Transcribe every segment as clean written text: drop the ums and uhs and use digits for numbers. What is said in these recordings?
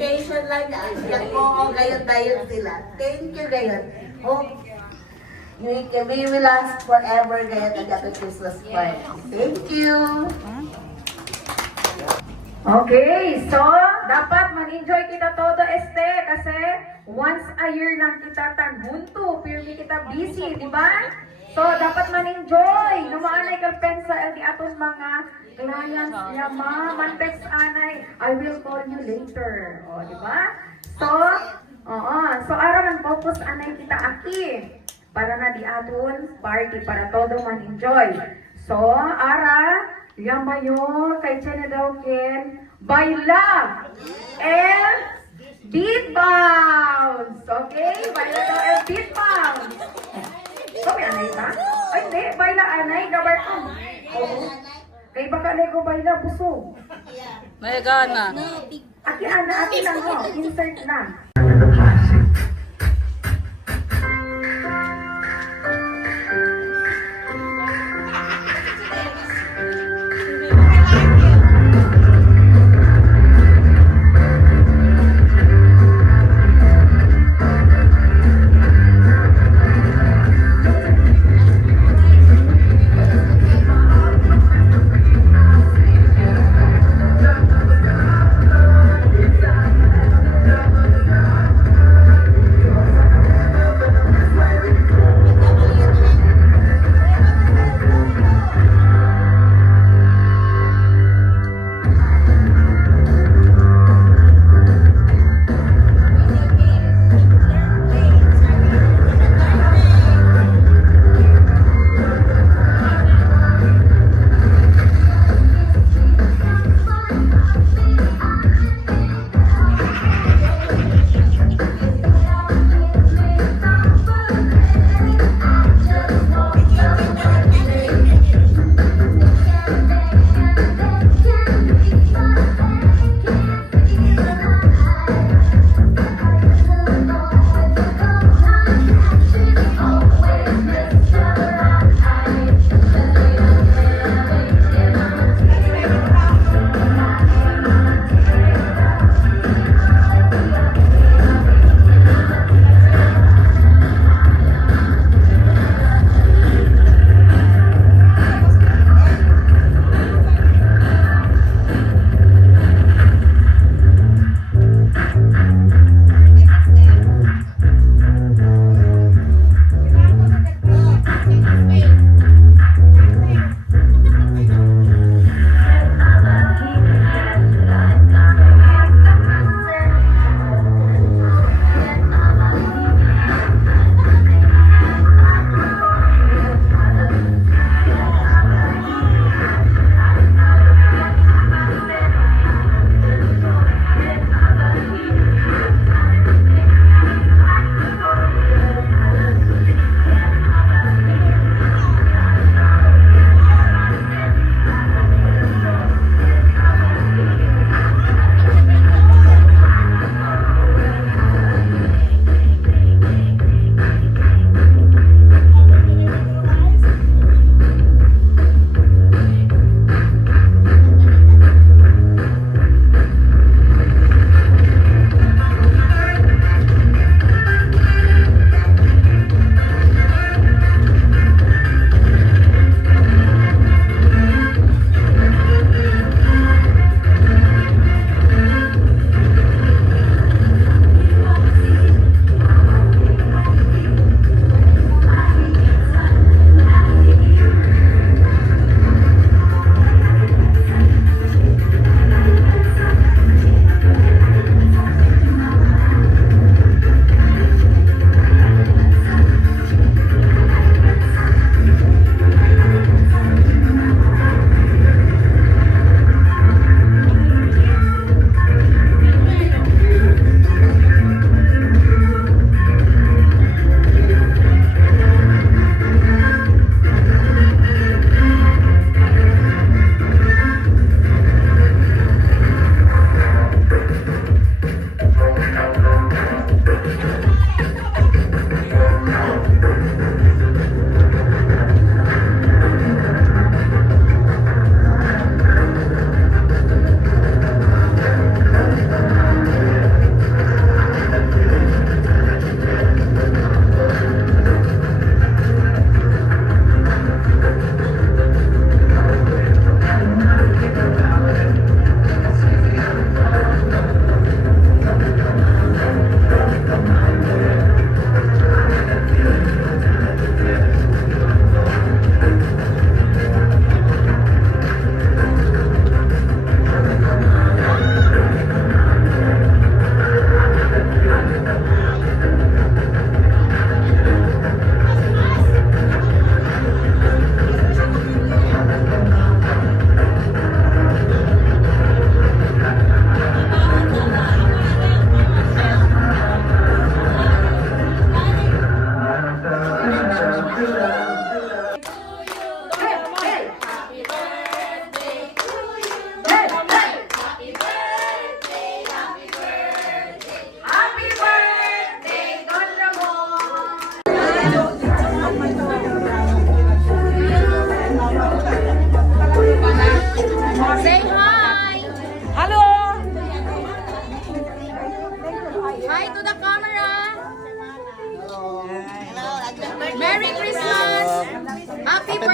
dedication lang yan ko, gayon dayon sila. Thank you gayon. Hope we will last forever gayon ang Happy Christmas party. Thank you. Okay, so dapat man-enjoy kita todo este kasi once a year lang kita taghunto, pero kita busy, di ba? So dapat man-enjoy. Numaanay ka pensa di aton mga clients niya man-text anay, I will call you later. O, di ba? So, so araw man focus anay kita aki para na di aton party para todo man-enjoy. So, ara yang mayor kay Chenedauken by love and beat bounce. Okay? By love and beat bounce. So, may anay ba? Ay, hindi. By la anay. Gabar ko. Oo. Kay baka na ko by la busog. May gana. Aki lang ho. Insert lang.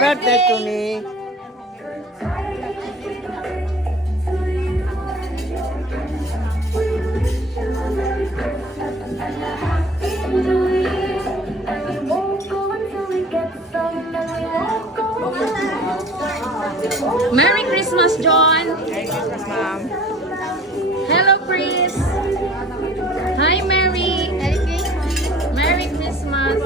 birthday to me. Merry Christmas, John. Merry Christmas, ma'am. Hello, Chris. Hi, Mary. Merry Christmas.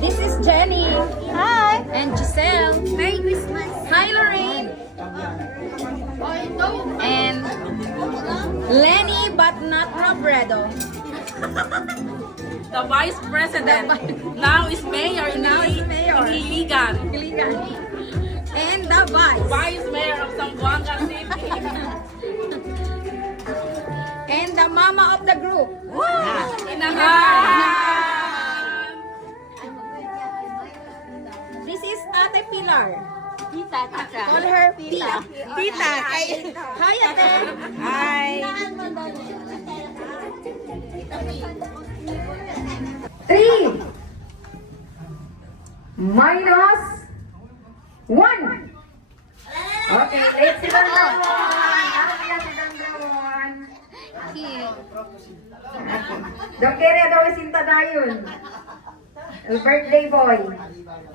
This is Jenny. Hi. And Giselle. Merry Christmas. Hi, Lorraine. And Lenny, but not Robredo. The Vice President. Now is Mayor in Iligan. And the vice. Vice Mayor of Zamboanga City. And the mama of the group. Inahan! This is Ate Pilar. Call her Tita. Tita! Hi, Ate. Hi! 3 minus 1. Okay, let's see the number 1. Ano kaya si number 1? Don't carry daw sinta dayon. El birthday boy.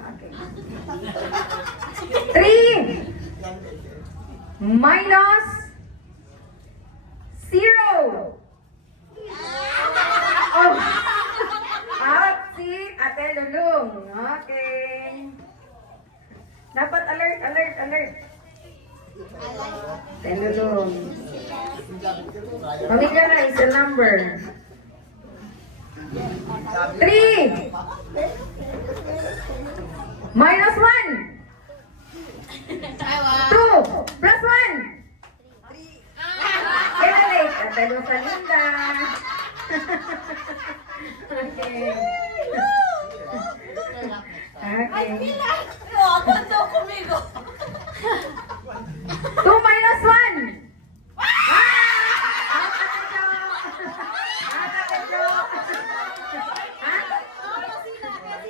Okay. 3 minus 0. Oh. Out si Ate Lulong. Okay. Dapat alert. Ate Lulong. Pamigara is the number. 3 minus 1. 2 plus 1. Kailan Ate Rosalinda. Okay. Okay. 2 minus 1.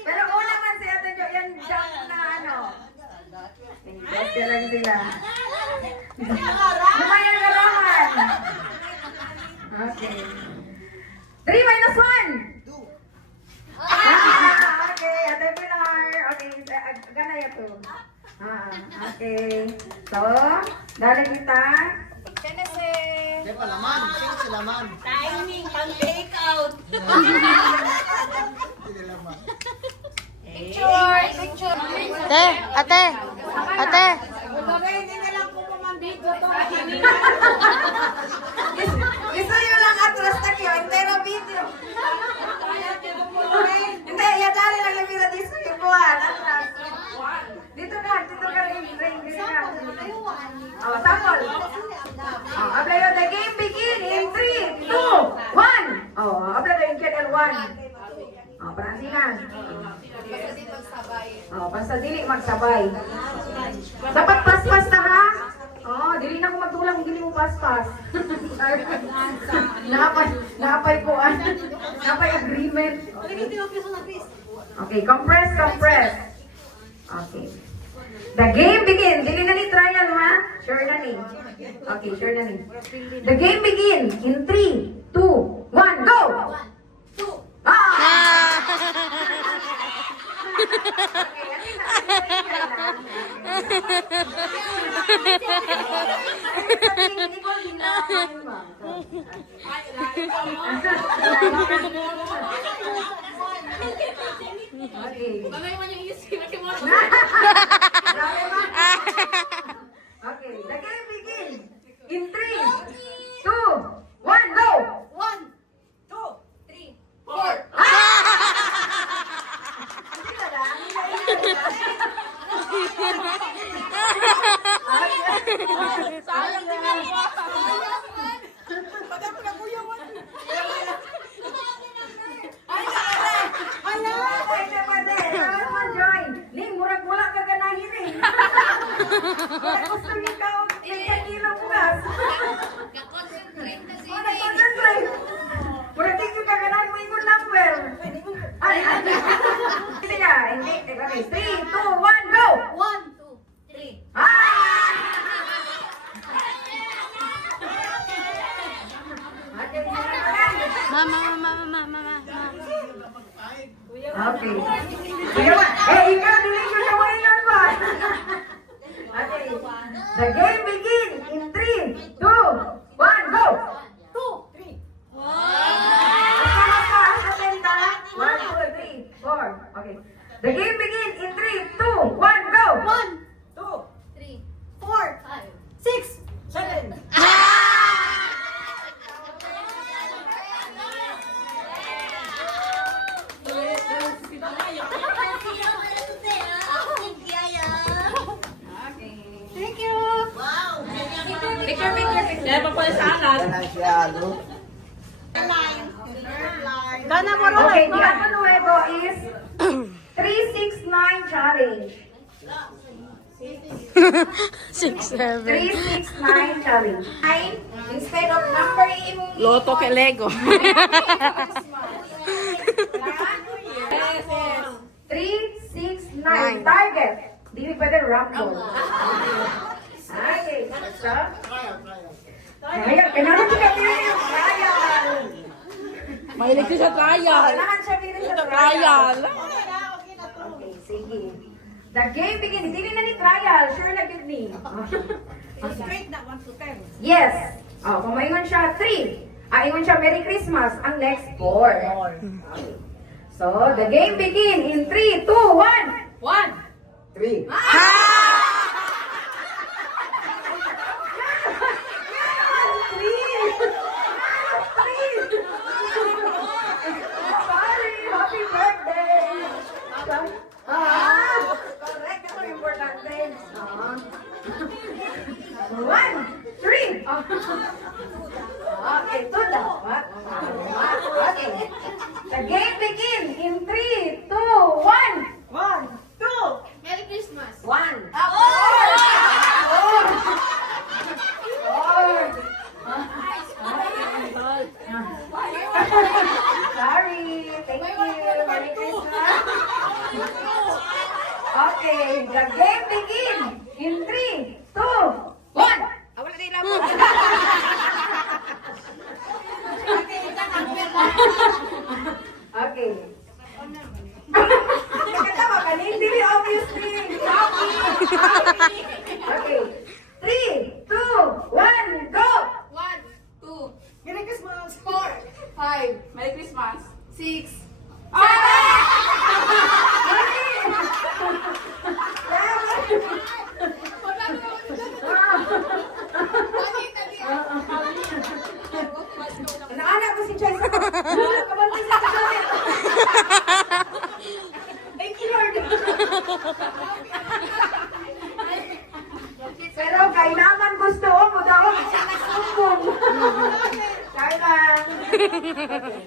Pero una man si Ate Jo, yan jump na ano. Kasi lang sila. Lumayan garahan. Okay. 3 minus 1. Okay, Ate Pilar. Okay, gana yato. Okay. So, dali kita. Timing pang take out. Ate. Gusto nyo lang atras na kayo, entero video. Hindi, dali lang yung video dito yung buwan, atras. Dito ka, ring ka. Oh, sample. Oh, apply the game begin in 3, 2, 1. Oh, apply the in L1. Oh, paransinan. Oh, basta dili magsabay. Dapat pas-pas na ha? Oh, dili na ko magtulang, dili mo pas-pas. Napay ko napay agreement. Okay, compress. Okay. The game begin. Dili na ni trial ha? Sure na ni. Okay, sure na ni. The game begin in 3, 2, 1, go! 2. Okay, the game begin in 3, 2, 1, go! 1, 2, 3, 4. Sayang din ako. Sige, 3, 2, 1, go! 1, Okay. Ikaw, dili ko siya mainan ba? Okay. The game begin in 3, 2, 1, go! 2, 3. Atenta. 1, 2, 3, 4. Okay. The game begin in 3, 2, 1, go! 1, 2, 3, 4, 5, 6, 7. Thank you. Picture. Kaya pa pala sa alas. Gana mo Okay, the ano nuevo is 369 challenge. 6, 7. 369 challenge. Instead of number imong Loto kay Lego. 369 target. Di pwede rumble. Okay, so. Ayan, kailangan siya pili yung trial. Mahilig siya sa trial. Kailangan siya pili sa Trial. Okay, sige. The game begins. Dili na ni trial. Sure na good ni. Straight na 1 to 10. Yes. Oh, kung maingon siya 3, ingon siya Merry Christmas, ang next 4. Okay. So, the game begin in 3, 2, 1. 3. Sorry, happy birthday. Correct, ito yung importante. 1, 3. Okay, two dapat. Okay. The game begin in 3, 2, 1. 1, 2. Merry Christmas. 1. Sorry. Thank you. Merry Christmas. Okay, the game begin in 3, 2, 1. Wala na ilang mo. Okay. Katawa ka, hindi obviously. Okay. 3, 2, 1, go! 1, 2, Merry Christmas. 4, 5. Merry Christmas. 6. Naanak ko si Joyce. Kabantay sa kasama. Thank you, Lord. Pero kay naman gusto ko daw siya nagsumbong. Kailan?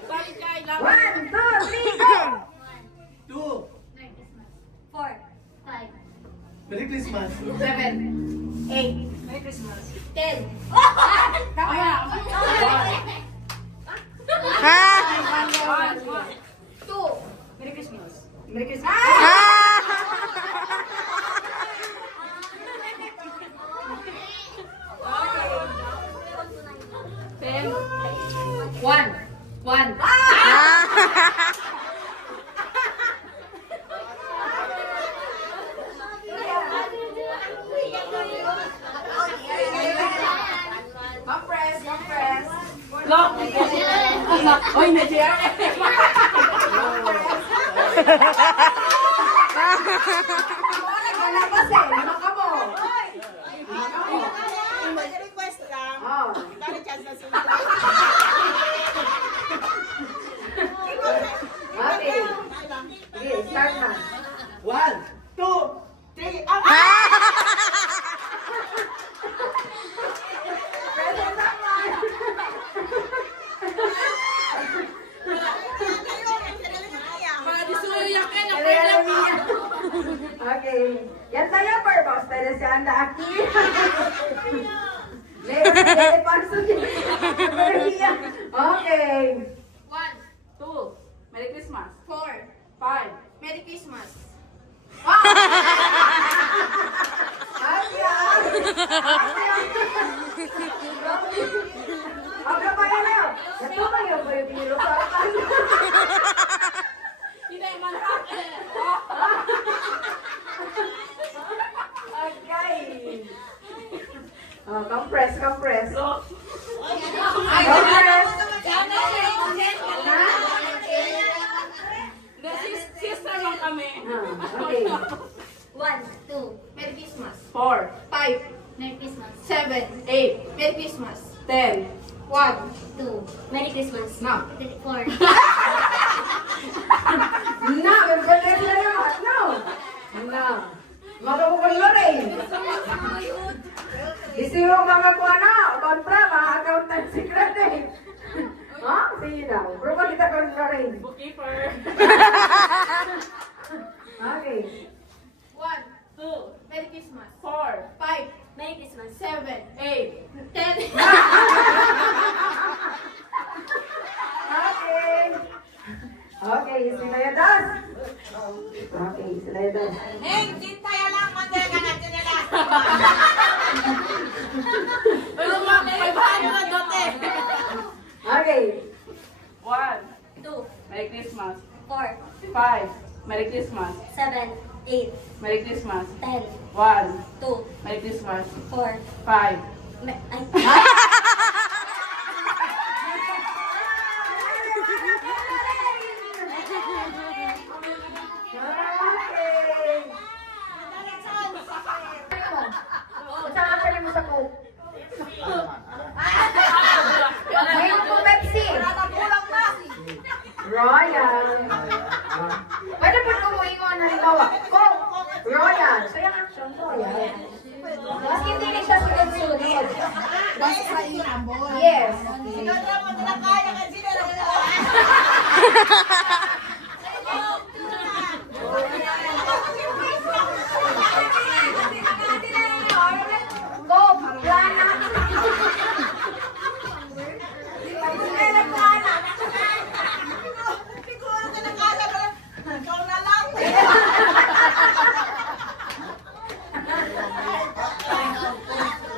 Sorry, Kyle. 1, 2, 3, go! 2. 4, 5, Merry Christmas. 7, 8. Merry Christmas. 10. Kaya. 2. Merry Christmas. Merry Christmas. Ten. 1. 1. Compress, compress. Lock. Oy, medyo. Wala kasi, maka mo. May request lang. Oh. Dali chance na sila. Okay. Sige, start na. 1. 2, 3. Ah! Present naman. Madisuya ka na Okay. Yan tayo, Purpose. Pero si Anda aquí. Le paso Okay. 1, 2. Merry Christmas. 4, 5. Merry Christmas. Asya. Asya. Abra pa yan na. Ito kayo ba kayo pinusapan. Hindi, manhak eh. Okay. Oh, compress. Compress. Sister lang kami. Okay. 1, 2, Merry Christmas. 4, 5, Merry Christmas. 7, 8, Merry Christmas. 10. 1, 2, Merry Christmas. Now. 4. Na, magkakit na yun. No. Na. Magkakukalo rin. Isiro mga kuha na. Kontra, mga accountant secret eh. Ha? Sige na. Pero ba kita kontra rin? Bookkeeper. Okay. 1, 2, Merry Christmas. 4, 5, Merry Christmas. 7, 8. 10. Okay. Okay, sila yung dos. Okay, sila yung dos. Pero may bahan na dote. Okay. 1. 2, Merry Christmas. 4, 5. Merry Christmas. 7, 8, Merry Christmas. 10, 1. 2, Merry Christmas. 4, 5. ay, Okay. Unsa ka mo sa Coke? Ngayon po Pepsi. Royal. Pwede po kumuingon halimbawa. Coke. Royal. So yung action Royal. Mas hindi na siya sunod-sunod. Yes. Coke. Plana.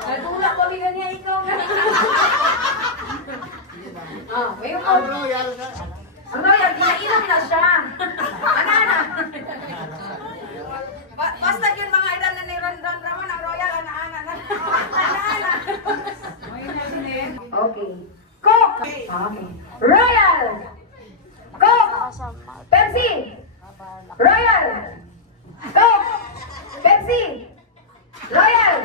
Nagtula ko bigan niya ikaw. Ah, may ang Royal, ginainom na siya. Ana. Basta yun mga ilan na ni Rondon Ramon, ang Royal, ana. Okay. Coke! Okay. Royal! Coke! Pepsi! Royal! Coke! Pepsi! Royal!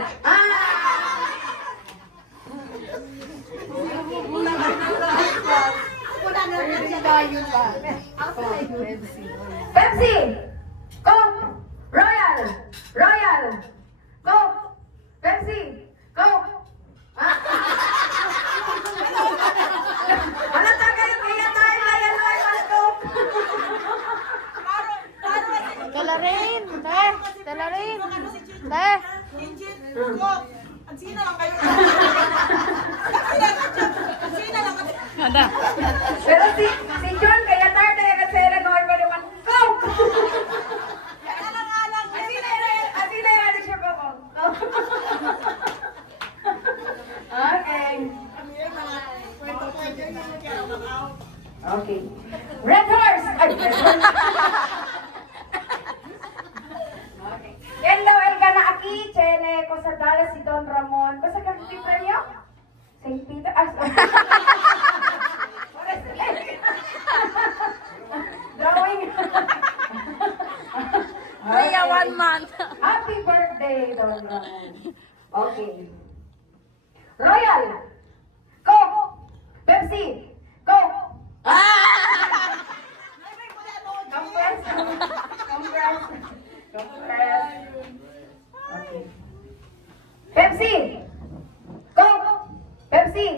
Pepsi! Coke! Royal! Royal! Coke! Pepsi! Coke! Wala tayo kaya tayo Royal Coke! Talarin, te, talarin, te. Ada. Pero si John kaya tayo kasi nag-order ko naman Coke! Asina yung siya ko. Okay. Okay. Red horse! Ay, red horse. Okay. Yan daw el gana aki, chene, ko sa Dallas si Don Ramon. Ko sa Cathedral niyo? St. Peter? Drawing. Kaya 1 month. Happy birthday, Don Ramon. Okay. Royal. Coke. Pepsi. Coke. Compress. Okay. Pepsi. Coke. Pepsi.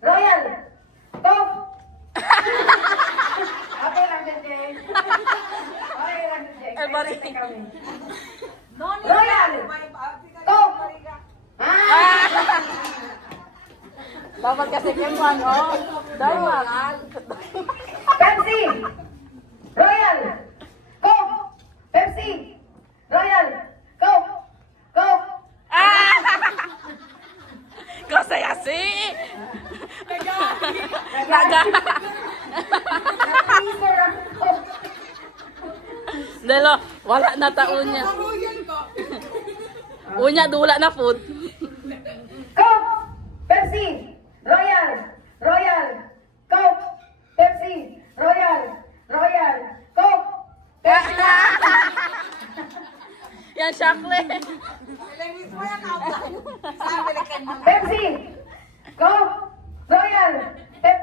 Royal. Coke. Okay lang, Jay. Okay lang, Jay. Everybody. Royal. Coke. Dapat kasi kempan, oh. Dapat. Pepsi. Royal. Coke. Pepsi. Royal. Coke. Coke. Kau saya sih. Naga. Na-freezer ako. Dalo, wala na taon niya. Unya, dula na food. Coke, Pepsi, Royal, Royal, Coke, Pepsi, Royal, Royal, Coke, Pepsi. Yan, chocolate. Pepsi, Coke, Royal, Pep.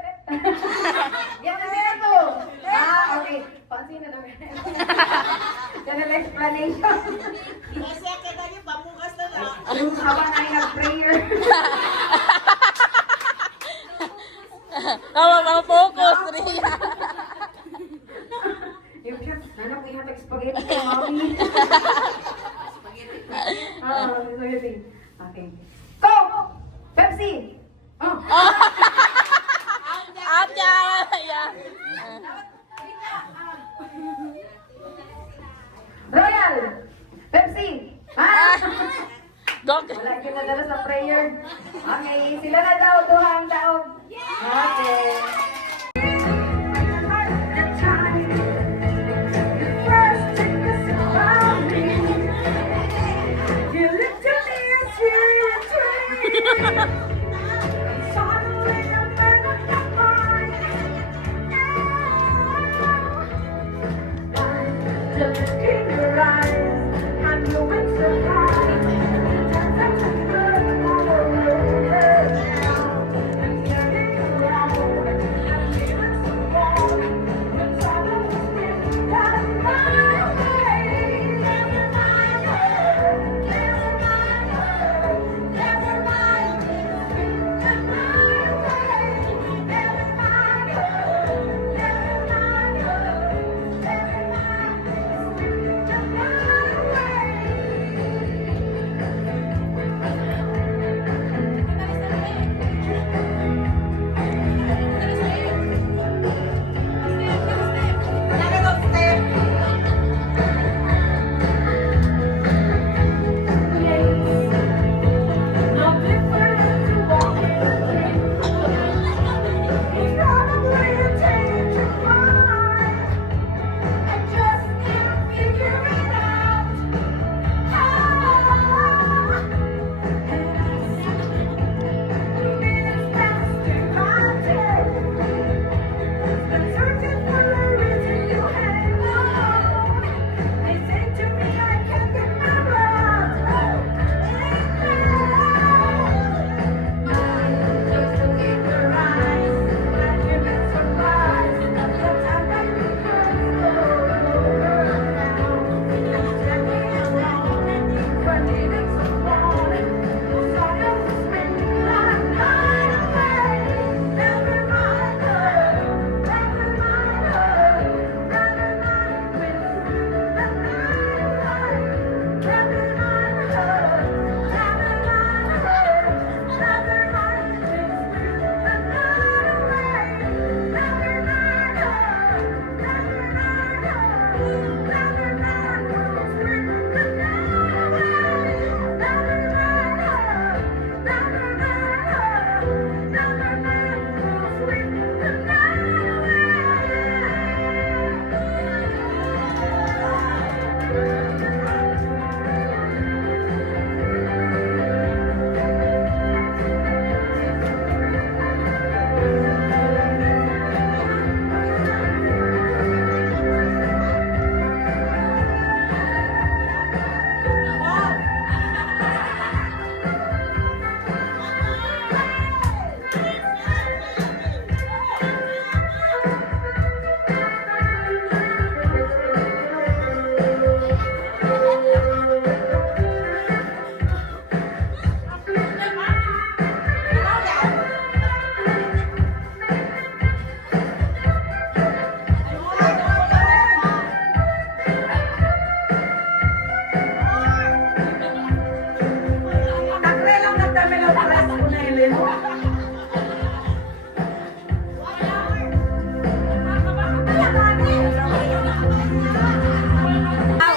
Yan na ito. Okay. Pansin na namin. Yan ang explanation. Yung habang ay nag-prayer. Focus, Ria. Yung siya, nanak, we have spaghetti, mommy. Spaghetti. Okay. Coke! Pepsi! Oh. Atya! Yeah. Royal! Pepsi! Dok. Wala kita dala sa prayer. Okay, sila na daw, duhang taog. Okay.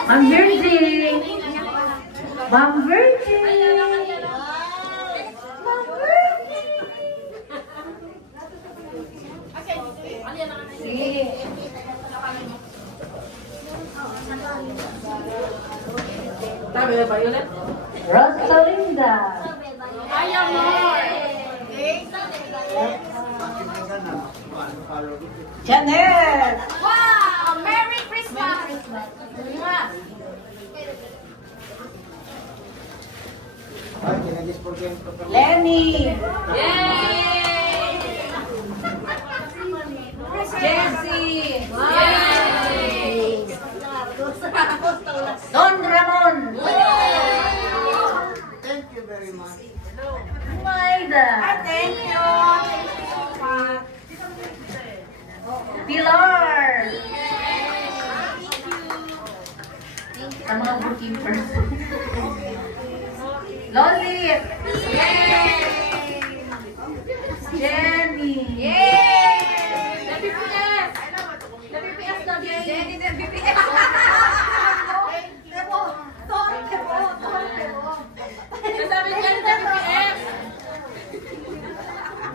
Ma'am Virgin! Ma'am Virgin! Violet. Rosalinda. Ay, amor. Janet! Wow! Merry Christmas! Lenny. Yay! Jessie. Yay! Don Ramon. Thank you very much. Maida. Thank you! Pilar. Sa mga bookkeepers. Lolit. Jenny. WPS! WPS na din. Jenny din, BPS. Nasabi dyan, WPS!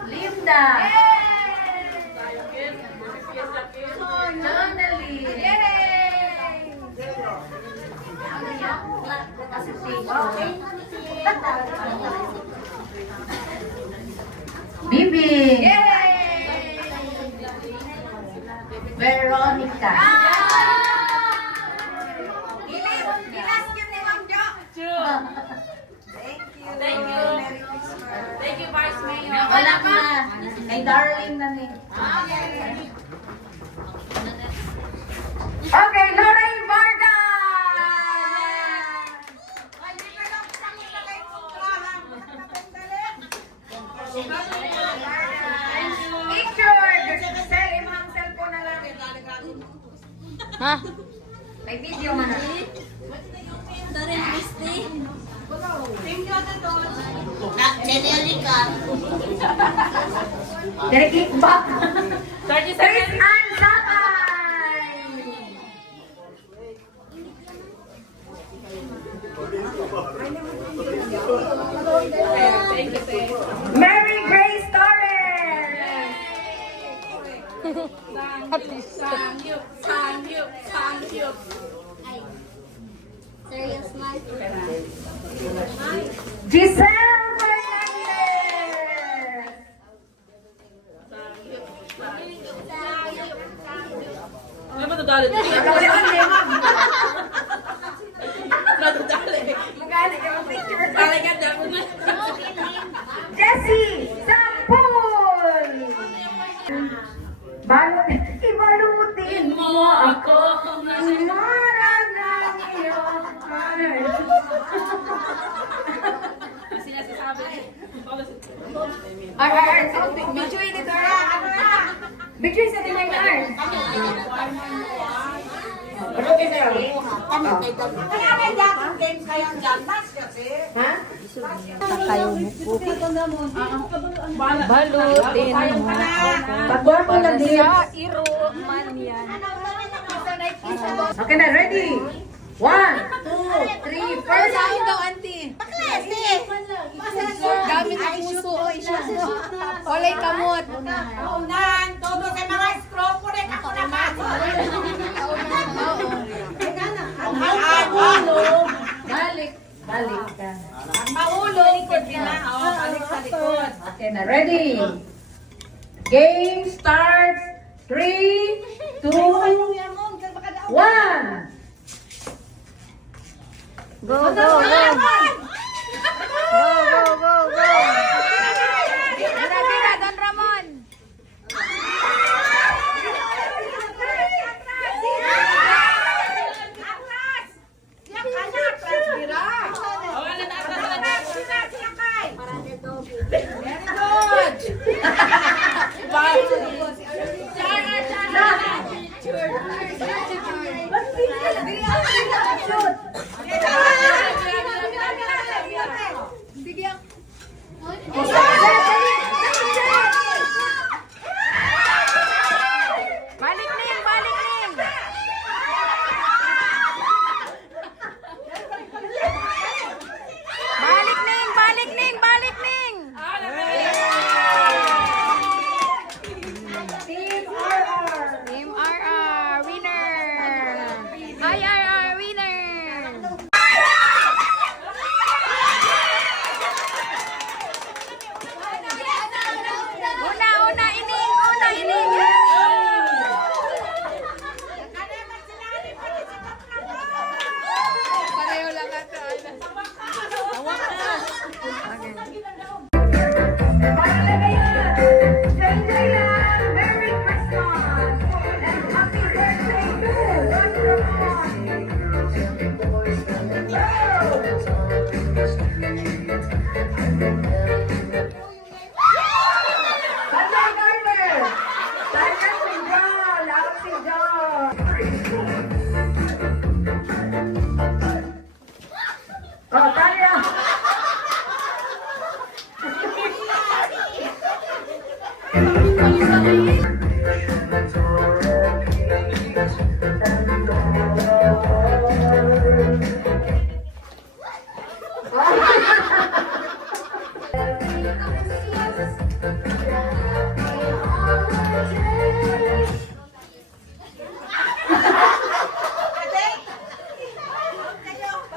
Linda. WPS na din. Jonalie. Bibi. Veronica. True. Thank you. Thank you, Vice Mayor. Wala ka. Kay Darling na ni. Okay, Lorraine Vargas! Picture! Sir, imang cellphone na lang. Ha? May video man na. Dari Christy? Direct click back. 30 Chris seconds. Ann Sakay! Thank you, thank you. Mary Grace Torres! Thank you. Thank you. Thank you. Serious man? Giselle Fernandez! Ano ba ito dali? Nadadali. Magkali ka ng picture. Dali ka dapat na. Jessie Sampul! Ibalutin mo ako. Mara ng iyong heart. Sila sasabi. Video editor. Video sa dinay na art. Ano kayo? Ha? Balutin mo. Pagwapo na din. Iro man yan. Okay na, ready? 1, 2, 3, first. Saan daw, auntie? Gamit ang puso. Olay kamot. Balik. Balik ka. Okay na, ready? Game starts. 3, 2, 1. Go, go, go. Go, go, go, go. Tira, Don Ramon. Balik ning, balik ning. Balik ning, balik ning, balik ning.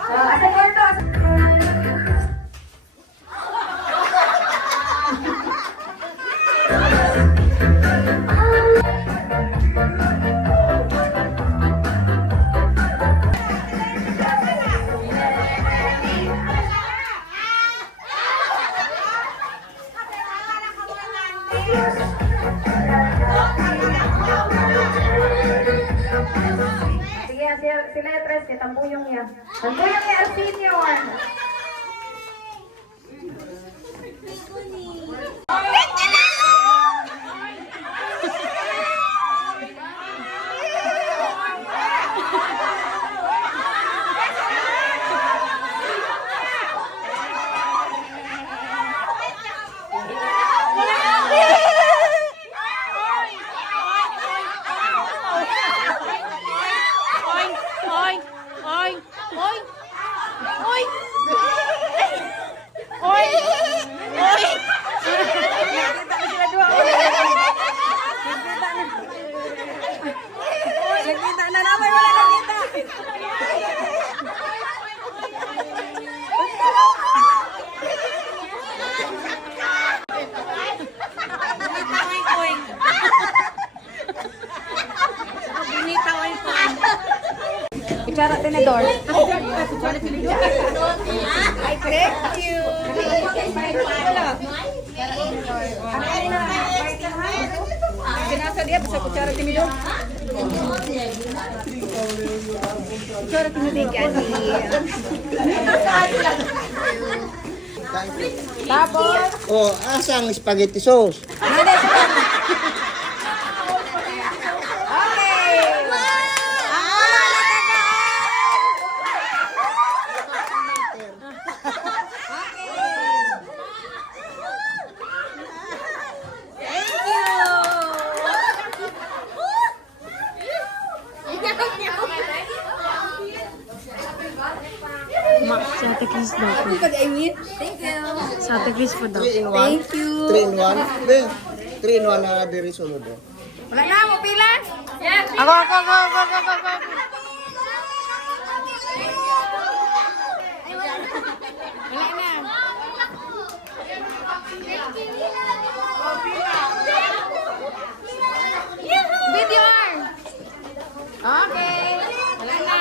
Asa kwarto? Sige, si Letres, si Tambuyong niya. Tambuyong niya, senior. Oink, oink, oink, oink, oink, oink. Nagkita na naman, wala nagkita. Oink, oink. Binita, oink, oink. Kutsara, tenedor. Thank you. Binasa dia bisa kutsara tinidor. Kutsara tinidor kasi. Tapos, Oh, asang spaghetti sauce. Santa Cruz daw po. Santa Cruz po daw. 3 in 1. Thank you. 3 in 1. Be, 3 in 1 na diri sulod. wala na, mo pila? Ako. Video arm. Okay. Wala na.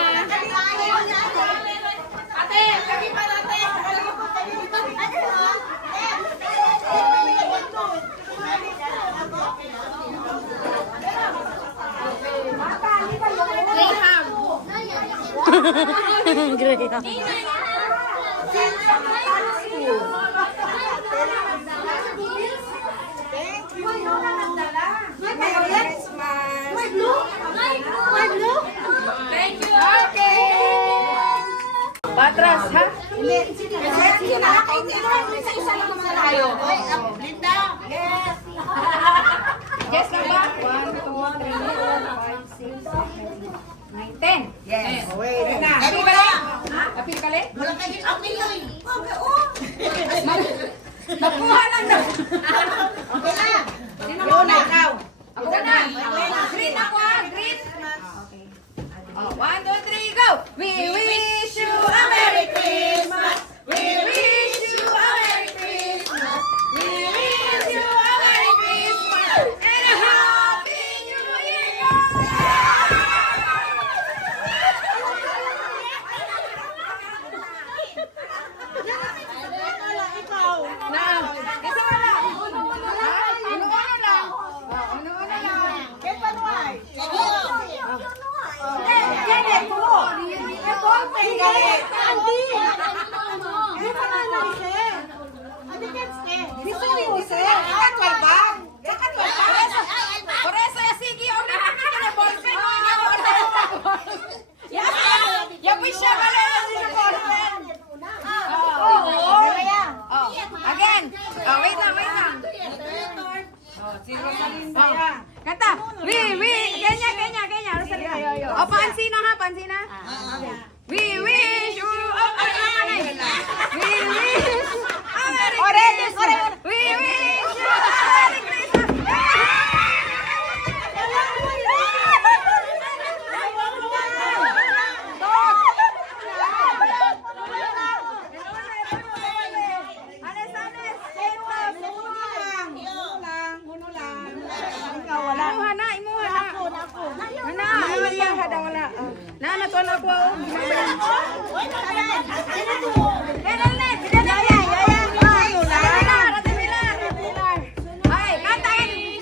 Graham. Patras, ha? Yes na ba? 1, 2, 3, 4, 5, 6, 7, 8, 9, 10. Yes. Wait na. Apil ka le? Ha? Apil ka le? Nakuha lang na. Okay na. Sino mo na? Ako na. Green ako ha. Green. Okay. Oh, 1, 2, 3, go! We wish you a Merry Christmas! We wish you a Merry Christmas! We wish Kanta. We. Kenya. Rosalie. O, pansina ha, pansina. We wish you a Merry Christmas. We wish you a Merry Christmas. We wish you a Merry Christmas. Imuha na. Wala. Natuan ako. Ay, kantahin.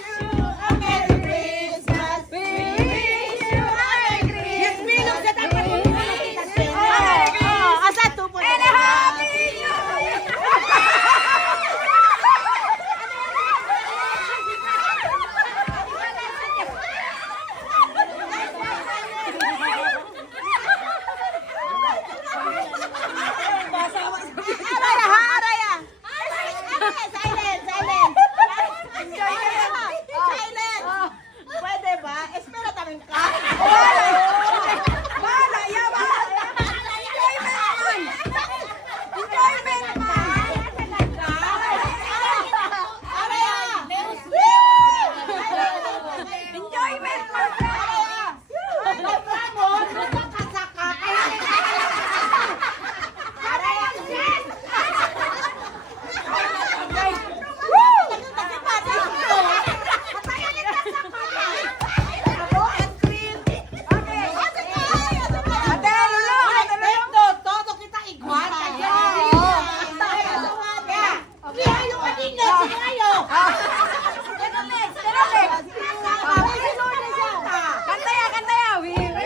Kantaya. We wish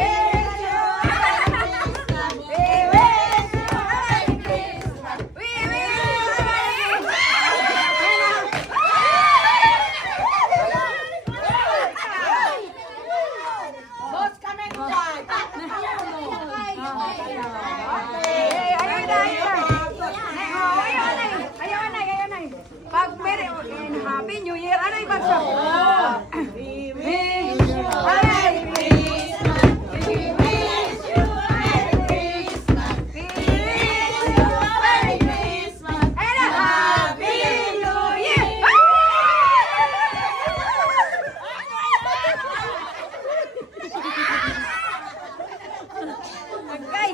you a Merry Christmas. We wish you a Merry Ayaw na. Pag Happy New Year, ano ibang sa? We wish you a Merry Christmas. We wish you a Merry Christmas. We wish you a Merry Christmas and a Happy New Year. Okay.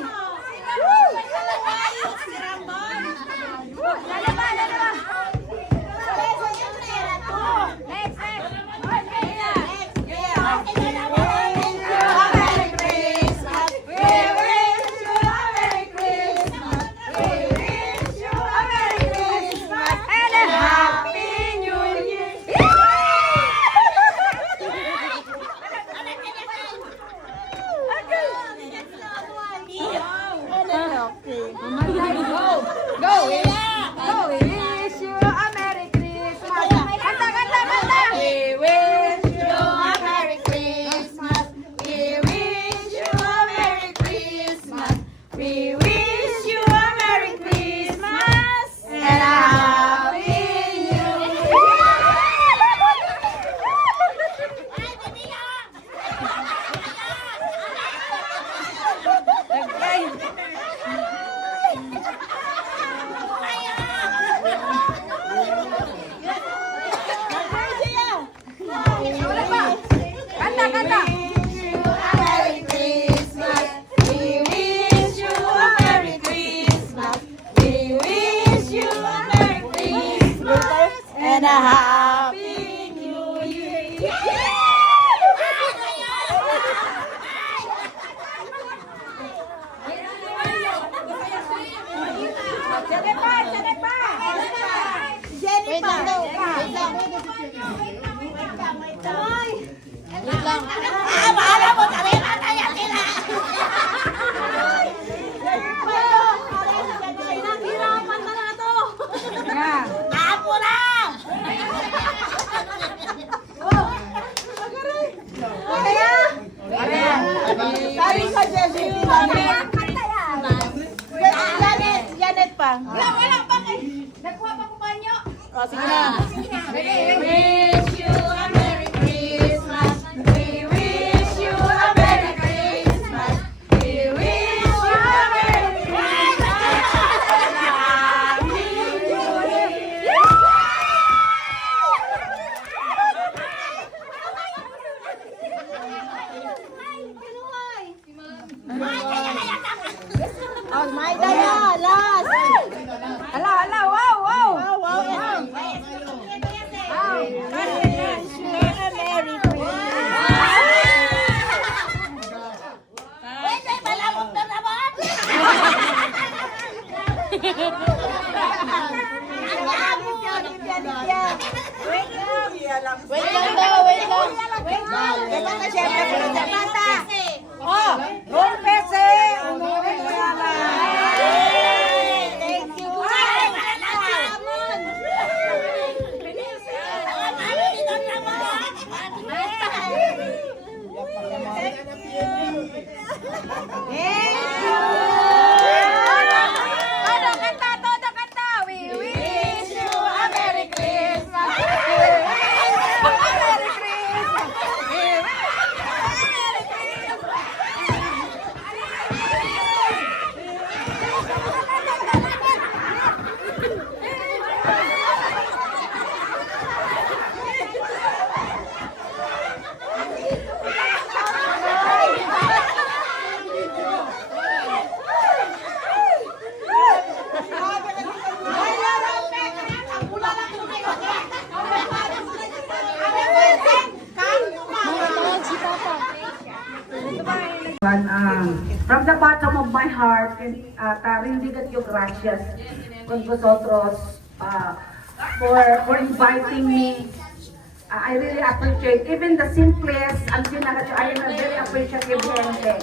Go! We wish you a Merry Christmas. Kanta. We wish you a Merry Christmas. We wish you a Merry Christmas. We wish you a Merry Christmas and a Happy New Year. Kanta. Merry Christmas. We wish you a Merry Christmas. We wish you a Merry Christmas and a Happy New Year. Janet pa. Wala pa. Nagkuha pa ko banyo. Oh, sige na. We wish you a Merry Wait lang daw, wait lang. Dapat na siya, bata. Oh, Lord Pese, umuwi mo naman. Thank you. Todo kanta. We wish you a Merry Christmas. Merry Christmas. Merry Christmas. From the bottom of my heart, tarindigan yung gracias con vosotros for inviting me. I really appreciate even the simplest, I am a very appreciative gente.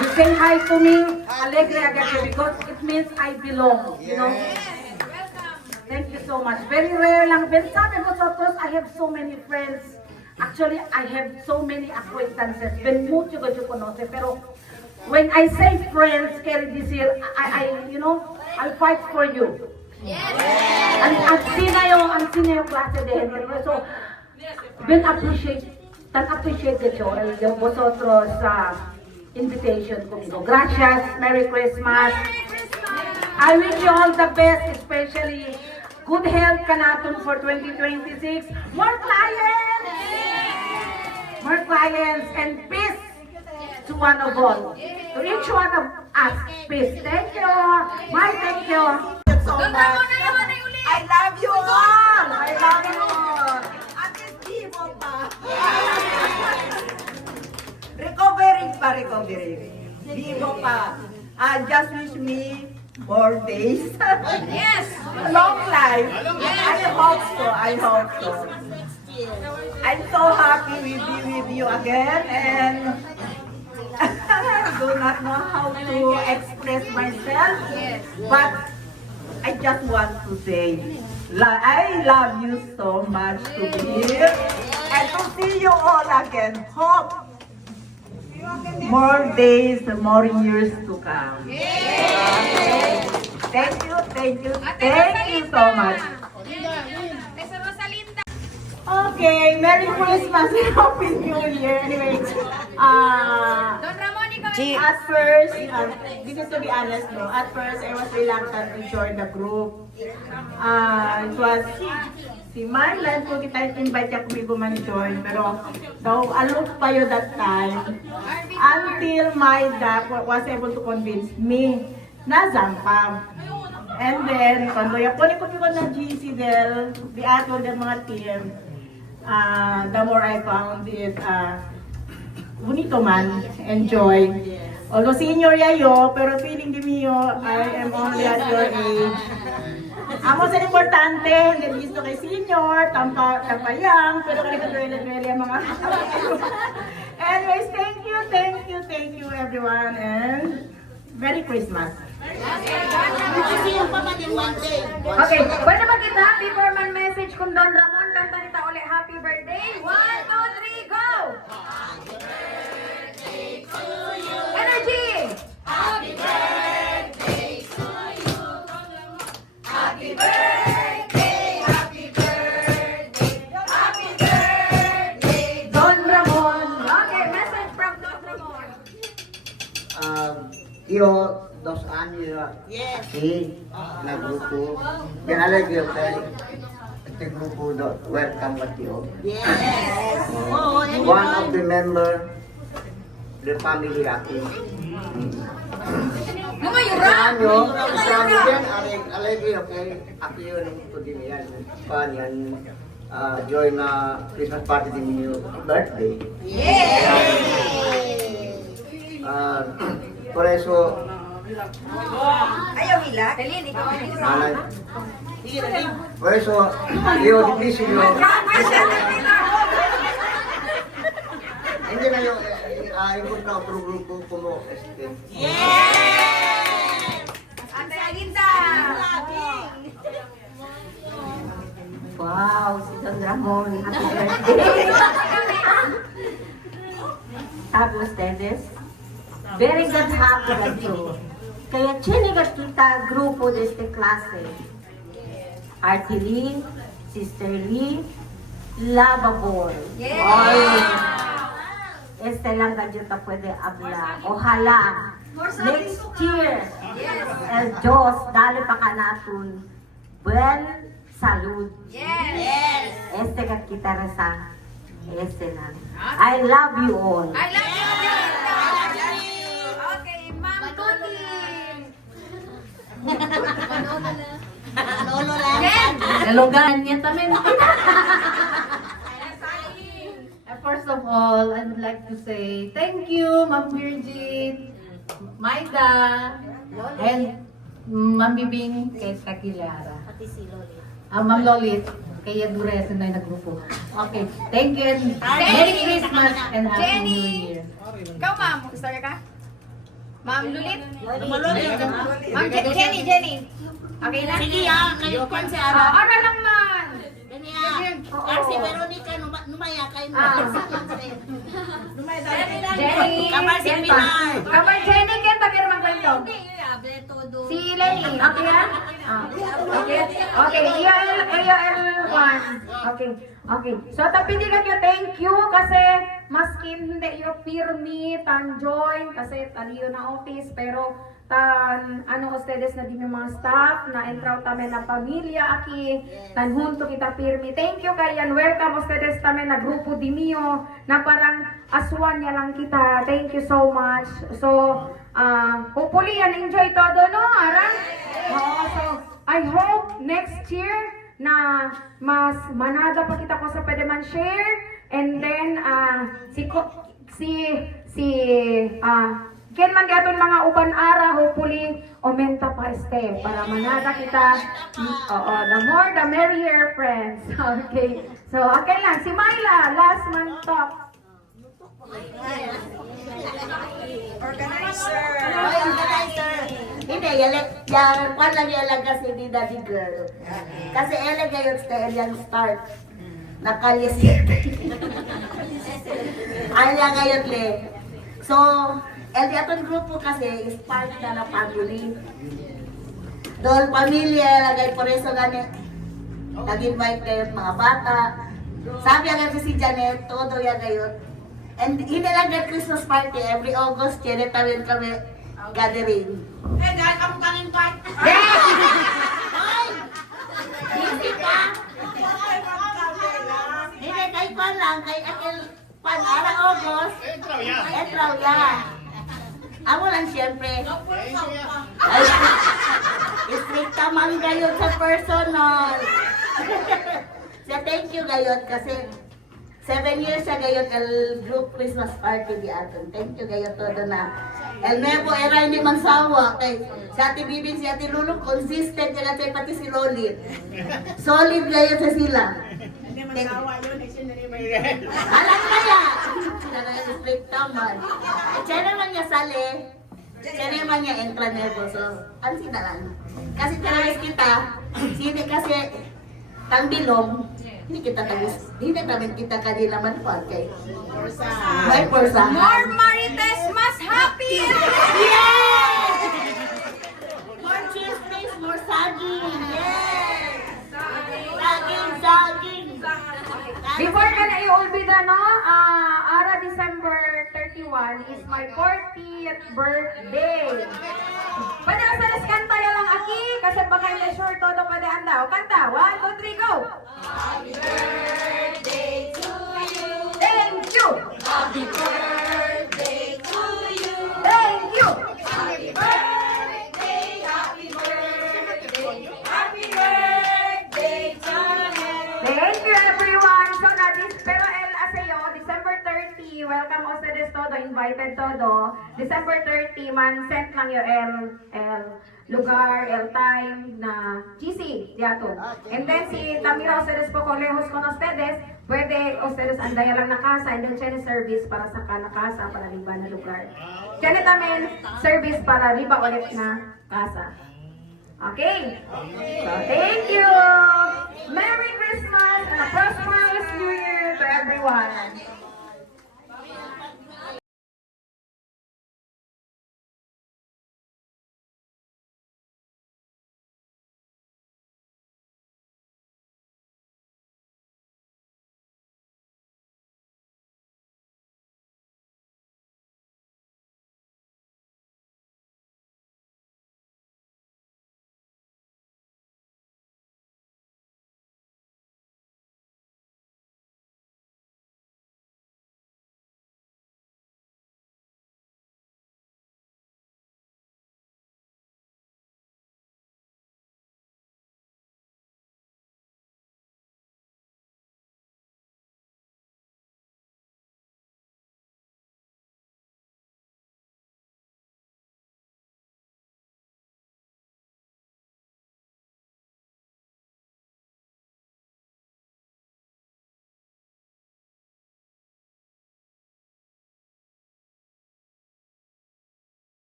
You say hi to me, alegre agad because it means I belong, you know. Thank you so much. Very rare lang. Ben, sabi vosotros, I have so many friends. Actually, I have so many acquaintances. Ben, mucho ko yo conoce. Pero when I say friends, Kerry this year, I'll fight for you. Yes. Ang sina yung klase de gente. So, Ben, appreciate yung vosotros invitation conmigo. Gracias. Merry Christmas. I wish you all the best, especially good health kanaton for 2026. More clients and peace to one of all. To each one of us, peace. Thank you. Bye, thank you. So much. I love you all. I love you all. At least di mo pa. Recovering. Di mo pa. Just wish me more days. Yes. Long life. I hope so. I'm so happy to be with you again, and I do not know how to express myself, but I just want to say I love you so much to be here and to see you all again. Hope more days, more years to come. Thank you so much. Okay, Merry Christmas and Happy New Year. Anyway, at first, this is to be honest, no, at first I was reluctant to join the group. It was si Marlan ko kita invite niya kumigo man join, pero daw aloof pa yun that time until my dad was able to convince me na zampam. And then, kung yakunin ko na GC del, the ato del mga team, the more I found it bonito man, enjoy. Although senior yayo, pero feeling di miyo, I am only at your age. Amo sa importante, hindi gusto kay senior, tampayang, pero kanina ang mga Anyways, thank you everyone, and Merry Christmas. Okay, pwede ba kita before man message kung Don Ramon, kanta nita ulit happy birthday? 1, 2, 3, go! Happy birthday to you! Energy! Happy birthday to you! Happy birthday, happy birthday, happy birthday, Don Ramon! Okay, message from Don Ramon. Yo, 2 años aquí en el grupo. Bien alegre usted. Este grupo, welcome with you. Yes. One of the member, the family aquí. Isa año bien alegre, okay. Aquí yun ito din yan. Yan, join na Christmas party din yung birthday. Por eso, Ayaw hila? nanay, Por eso, yo difícil yun. Hindi na yung ikot na otro grupo como Ate Alinda! Wow, si Don Ramon. Happy birthday. Sabi ustedes, very good hapon to. Kaya chinigat kita grupo de este klase. Artie Lee, Sister Lee, Lavabol. Este lang ganyan ta pwede habla. Ojalá next year, el Diyos, dali pa ka natin. Buen salud. Yes! Este kat kita rasa. Este lang. I love you all. I love you! Okay, Ma'am Tuti! Lolo lang. Nalogan niya tamin. First of all, I would like to say thank you, Ma'am Virgin, Maida, and Ma'am Bibing kay Takilara. Ma'am Lolit, kay Dures na nagrupo. Okay, thank you and Merry Christmas and Happy New Year. Ikaw, Ma'am. Gusto ka? Ma'am Lulit? Ma'am Jenny. Okay na? Sige kayo kwan si Ano lang man? Si Veronica, numaya kayo mo. Jenny. Kapag si Pinar. Kapag Jenny, kaya bagay naman kwento. Si Lenny, okay yan? Okay. Okay, EOL1. Okay. So, tapindi ka kayo, thank you kasi maskin hindi yung pirmi, tan join, kasi taliyo na office, pero tan ustedes na din yung mga staff na entraw tamen na pamilya aki tan junto kita pirmi. Thank you kayan, welcome ustedes tamen na grupo di mio na parang aswan niya lang kita. Thank you so much. So, hopefully yan enjoy todo no, aran? Oo, so I hope next year na mas manada pa kita ko sa pwede man share, and then ken man gaton mga uban ara, hopefully aumenta pa este para manada kita. Oo, the more the merrier, friends. Okay. So, okay lang si Myla, last man talk. Organizer. Hindi, yan, kwan lang yan lang kasi ni Daddy Girl. Kasi ele ngayon yung start. Nakalya 7. Ala ngayon le. So, el atong grupo kasi is part na ng family. Doon pamilya, lagay por eso gani. Nag-invite kayo mga bata. Sabi agad si Janet, todo yan ngayon. And hindi lang that Christmas party, every August, kaya tawin kami gathering. Dahil kamu kanin part. Hoy! Hindi pa. Hindi, kay Pan lang, kay Akil Pan, arang August. Entraw ya. Amo lang siyempre. Ay, istrikta man gayod sa personal. So, thank you gayod kasi 7 years siya gayod el group Christmas party di aton. Thank you gayod todo na. El Nuevo Era hindi man sawa kay si Ate Bibing, si Ate Lulu consistent kaya kasi pati si Lolit. Solid gayod sa sila. Hindi man sawa yun, alam kaya. Sila na yung strict naman. Siya naman niya sali. Siya naman niya entra nervo. So, ansi na lang. Kasi talagas kita, sini kasi tangbilong, hindi kita tagus, hindi namin kita kanila manfaat kay may porsa. More Marites, mas happy! Yes! More cheese please, more saging. Yes! Saging. Before ka na i-ulbida, no? Ara December 31 is my 40th birthday. Pwede ka sa kanta ya lang aki, kasi baka hindi sure todo pwede andaw. Kanta, 1, 2, 3, go! Happy birthday to you! Thank you! Happy birthday to you! Thank you! Happy birthday, happy birthday, happy birthday to you! Thank you everyone! So na this, pero el asayo, December 30, welcome ustedes todo, invited todo. December 30, man, sent lang yung el lugar, el time na GC, diato. And then si Tamira ustedes po colejos con ustedes, pwede ustedes andaya lang na casa and then tiene service para sa na casa para riba na lugar. Tiene tamen service para riba ulit na casa. Okay? So, thank you! Merry Christmas and a prosperous New Year to everyone!